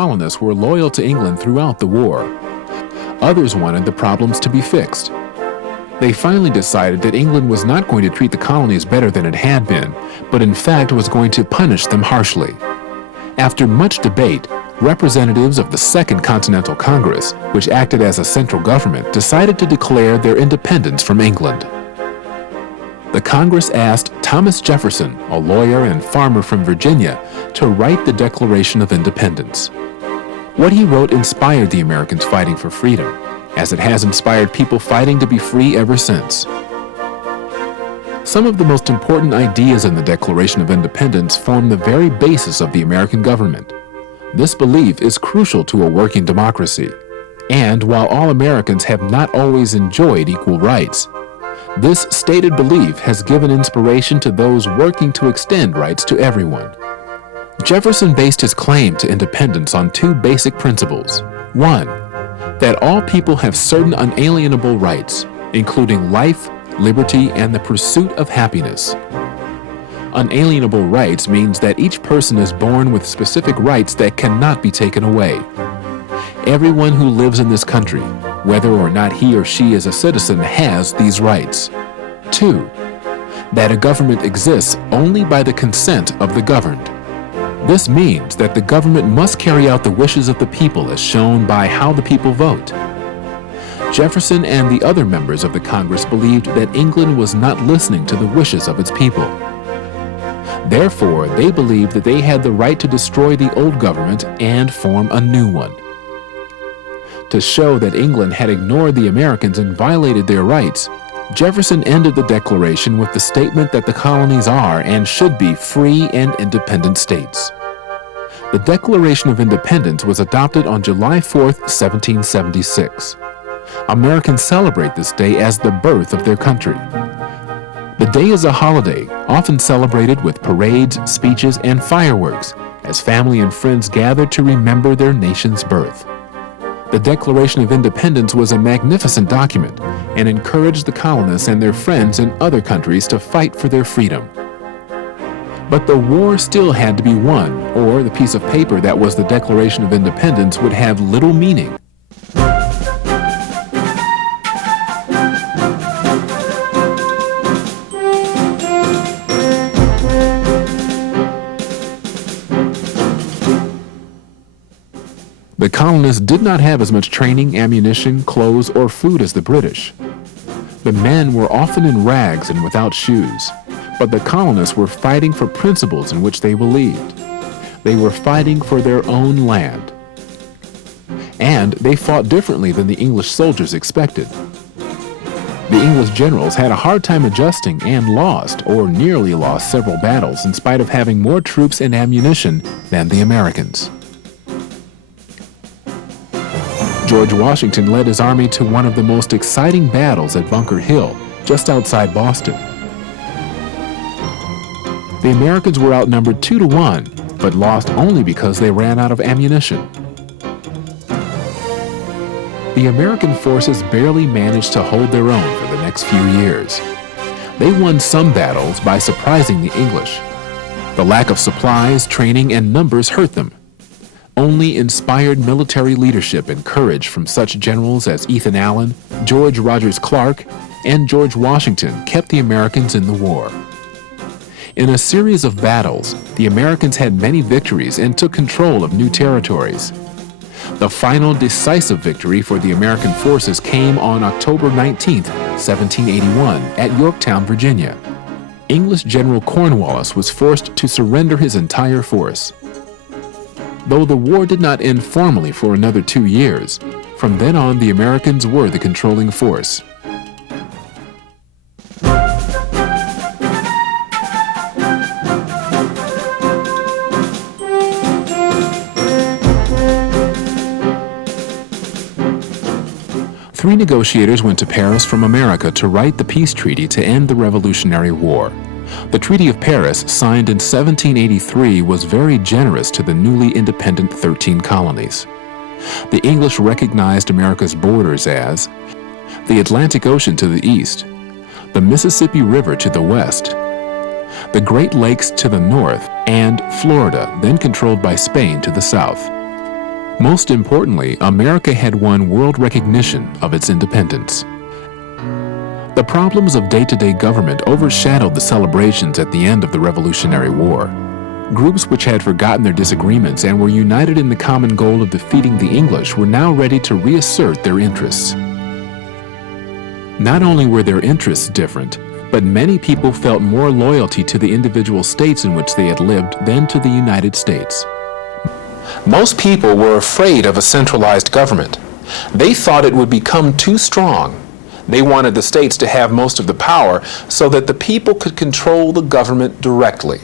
colonists were loyal to England throughout the war. Others wanted the problems to be fixed. They finally decided that England was not going to treat the colonies better than it had been, but in fact was going to punish them harshly. After much debate, representatives of the Second Continental Congress, which acted as a central government, decided to declare their independence from England. The Congress asked Thomas Jefferson, a lawyer and farmer from Virginia, to write the Declaration of Independence. What he wrote inspired the Americans fighting for freedom, as it has inspired people fighting to be free ever since. Some of the most important ideas in the Declaration of Independence form the very basis of the American government. This belief is crucial to a working democracy, and while all Americans have not always enjoyed equal rights, this stated belief has given inspiration to those working to extend rights to everyone. Jefferson based his claim to independence on two basic principles. One, that all people have certain unalienable rights, including life, liberty, and the pursuit of happiness. Unalienable rights means that each person is born with specific rights that cannot be taken away. Everyone who lives in this country, whether or not he or she is a citizen, has these rights. Two, that a government exists only by the consent of the governed. This means that the government must carry out the wishes of the people as shown by how the people vote. Jefferson and the other members of the Congress believed that England was not listening to the wishes of its people. Therefore, they believed that they had the right to destroy the old government and form a new one. To show that England had ignored the Americans and violated their rights, Jefferson ended the Declaration with the statement that the colonies are and should be free and independent states. The Declaration of Independence was adopted on July 4, 1776. Americans celebrate this day as the birth of their country. The day is a holiday, often celebrated with parades, speeches, and fireworks, as family and friends gather to remember their nation's birth. The Declaration of Independence was a magnificent document and encouraged the colonists and their friends in other countries to fight for their freedom. But the war still had to be won, or the piece of paper that was the Declaration of Independence would have little meaning. The colonists did not have as much training, ammunition, clothes, or food as the British. The men were often in rags and without shoes, but the colonists were fighting for principles in which they believed. They were fighting for their own land. And they fought differently than the English soldiers expected. The English generals had a hard time adjusting and lost, or nearly lost, several battles in spite of having more troops and ammunition than the Americans. George Washington led his army to one of the most exciting battles at Bunker Hill, just outside Boston. The Americans were outnumbered 2-1, but lost only because they ran out of ammunition. The American forces barely managed to hold their own for the next few years. They won some battles by surprising the English. The lack of supplies, training, and numbers hurt them. Only inspired military leadership and courage from such generals as Ethan Allen, George Rogers Clark, and George Washington kept the Americans in the war. In a series of battles, the Americans had many victories and took control of new territories. The final decisive victory for the American forces came on October 19, 1781, at Yorktown, Virginia. English General Cornwallis was forced to surrender his entire force. Though the war did not end formally for another 2 years, from then on the Americans were the controlling force. Three negotiators went to Paris from America to write the peace treaty to end the Revolutionary War. The Treaty of Paris, signed in 1783, was very generous to the newly independent 13 colonies. The English recognized America's borders as the Atlantic Ocean to the east, the Mississippi River to the west, the Great Lakes to the north, and Florida, then controlled by Spain, to the south. Most importantly, America had won world recognition of its independence. The problems of day-to-day government overshadowed the celebrations at the end of the Revolutionary War. Groups which had forgotten their disagreements and were united in the common goal of defeating the English were now ready to reassert their interests. Not only were their interests different, but many people felt more loyalty to the individual states in which they had lived than to the United States. Most people were afraid of a centralized government. They thought it would become too strong. They wanted the states to have most of the power so that the people could control the government directly.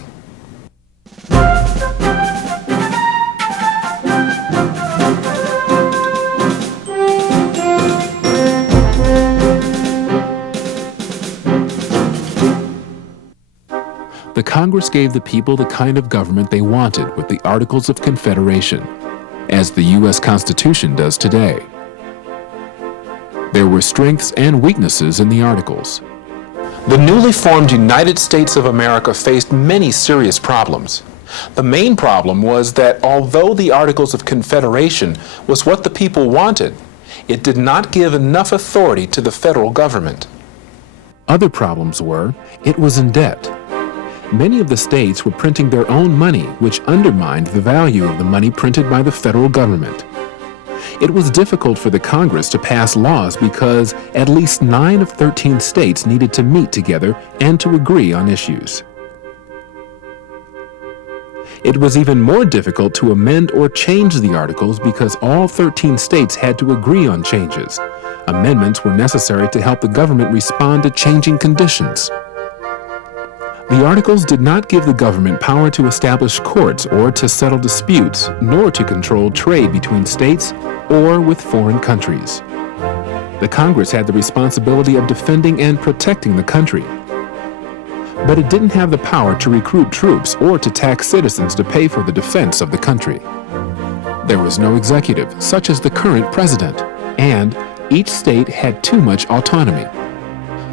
The Congress gave the people the kind of government they wanted with the Articles of Confederation, as the U.S. Constitution does today. There were strengths and weaknesses in the Articles. The newly formed United States of America faced many serious problems. The main problem was that although the Articles of Confederation was what the people wanted, it did not give enough authority to the federal government. Other problems were, it was in debt. Many of the states were printing their own money, which undermined the value of the money printed by the federal government. It was difficult for the Congress to pass laws because at least 9 of 13 states needed to meet together and to agree on issues. It was even more difficult to amend or change the Articles because all 13 states had to agree on changes. Amendments were necessary to help the government respond to changing conditions. The Articles did not give the government power to establish courts or to settle disputes, nor to control trade between states or with foreign countries. The Congress had the responsibility of defending and protecting the country. But it didn't have the power to recruit troops or to tax citizens to pay for the defense of the country. There was no executive, such as the current president, and each state had too much autonomy.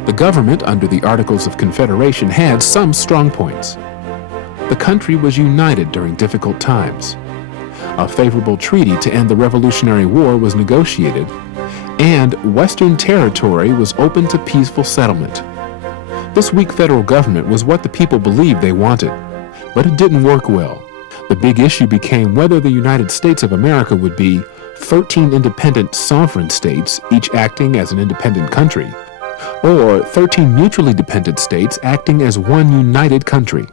The government, under the Articles of Confederation, had some strong points. The country was united during difficult times. A favorable treaty to end the Revolutionary War was negotiated, and Western territory was open to peaceful settlement. This weak federal government was what the people believed they wanted, but it didn't work well. The big issue became whether the United States of America would be 13 independent sovereign states, each acting as an independent country, or 13 mutually dependent states acting as one united country.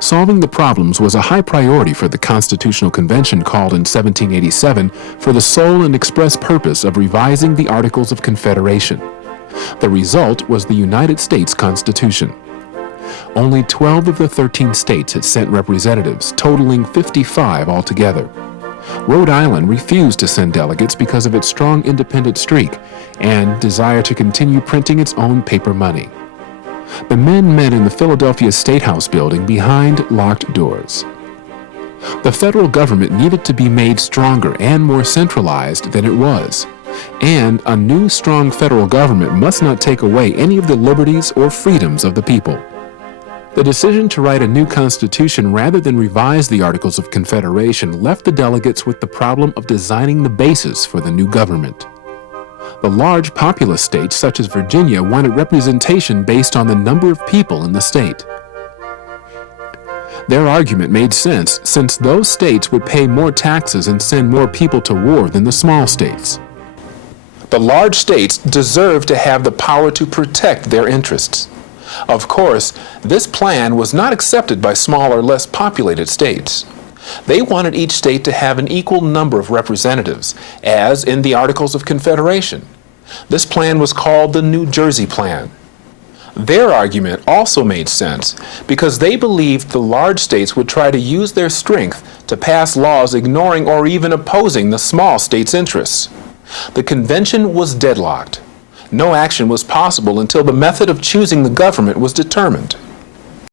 Solving the problems was a high priority for the Constitutional Convention called in 1787 for the sole and express purpose of revising the Articles of Confederation. The result was the United States Constitution. Only 12 of the 13 states had sent representatives, totaling 55 altogether. Rhode Island refused to send delegates because of its strong independent streak and desire to continue printing its own paper money. The men met in the Philadelphia State House building behind locked doors. The federal government needed to be made stronger and more centralized than it was. And a new, strong federal government must not take away any of the liberties or freedoms of the people. The decision to write a new constitution rather than revise the Articles of Confederation left the delegates with the problem of designing the basis for the new government. The large populous states, such as Virginia, wanted representation based on the number of people in the state. Their argument made sense, since those states would pay more taxes and send more people to war than the small states. The large states deserved to have the power to protect their interests. Of course, this plan was not accepted by smaller, less populated states. They wanted each state to have an equal number of representatives, as in the Articles of Confederation. This plan was called the New Jersey Plan. Their argument also made sense because they believed the large states would try to use their strength to pass laws ignoring or even opposing the small states' interests. The convention was deadlocked. No action was possible until the method of choosing the government was determined.